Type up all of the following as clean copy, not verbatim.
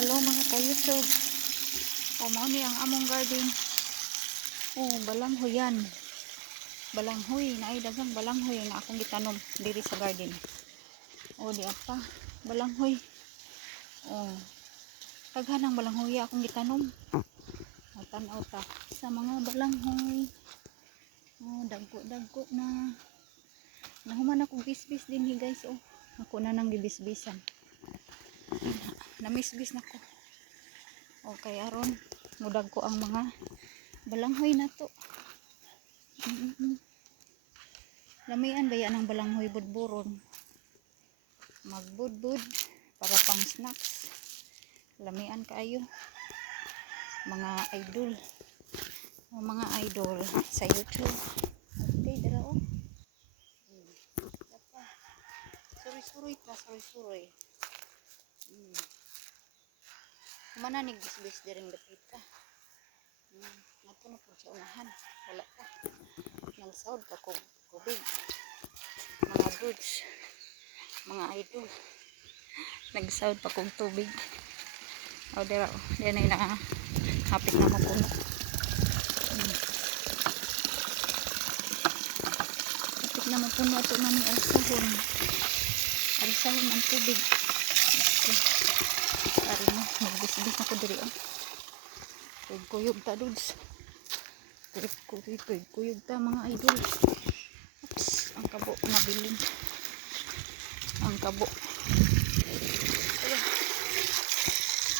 Hello mga ka-YouTube. Mao ni ang among garden. Balanghoy yan. Balanghoy, naay daghang balanghoy na akong gitanom diri sa garden. Di apa, balanghoy. Daghan ang balanghoy akong gitanom. Tan-aw ta sa mga balanghoy. Dagko na. Nahuman akong bisbis din guys. Ako na nang gibisbisan. Namisbis na ko. Kaya aron mudag ko ang mga balanghoy na to. Lamian ba yan ang balanghoy budburon? Magbudbud para pang snacks. Lamian kaayo mga idol. Mga idol sa YouTube. Okay, dara o. Suri-suri pa, suri-suri. Kumana ni bisbis diring dapita. Nato na po sa unahan. Wala pa. Nalsawd pa ko kubig. Mga dudes. Mga idol. Nagsawd pa kong tubig. Dira o. Yan ay hapit na mapuno. Hapit na mapuno ato na ni alsahon. Alsahon ang tubig. Ari mo, magbisbis ako diri o. Kuyog ta dudes. Kuyog ta mga idol. Oops, ang kabo nabilin. Ang kabo.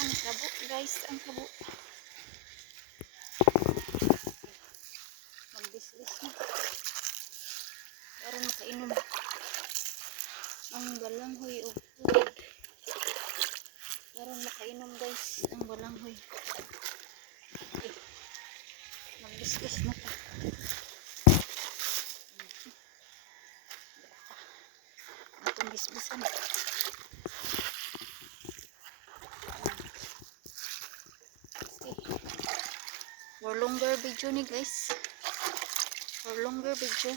Ang kabo guys, ang kabo. Magbisbis na. Para makainom ang balanghoy o tubig. Para makainom guys ang balanghoy. Magbisbis na ta. Itong bisbisan. For longer video ni guys. For longer video.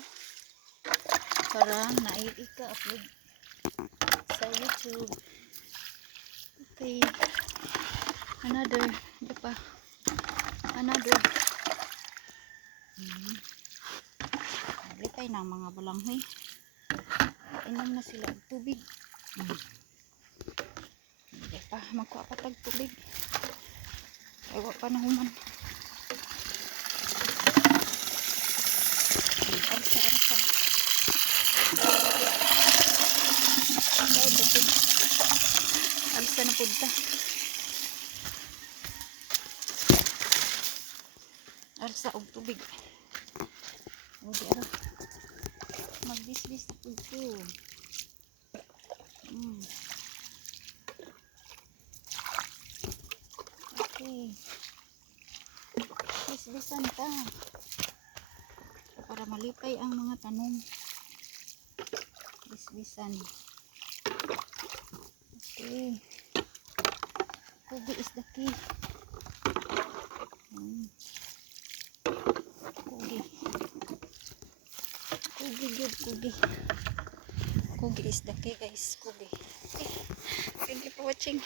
Para naika-upload sa YouTube. Okay. Another. Lipay na mga balanghoy. Inom na sila ng tubig. Hindi pa. Magkuha pa tag tubig. Ewa pa na human. Arsa. Arsa na punta. Arsa og tubig. Magbisbis na punto. Okay. Bisbisan ta. Para malipay ang mga tanom. Bisbisan. Okay. Kugi is the key. Kugi is the key guys. Kugi. Okay. Thank you for watching.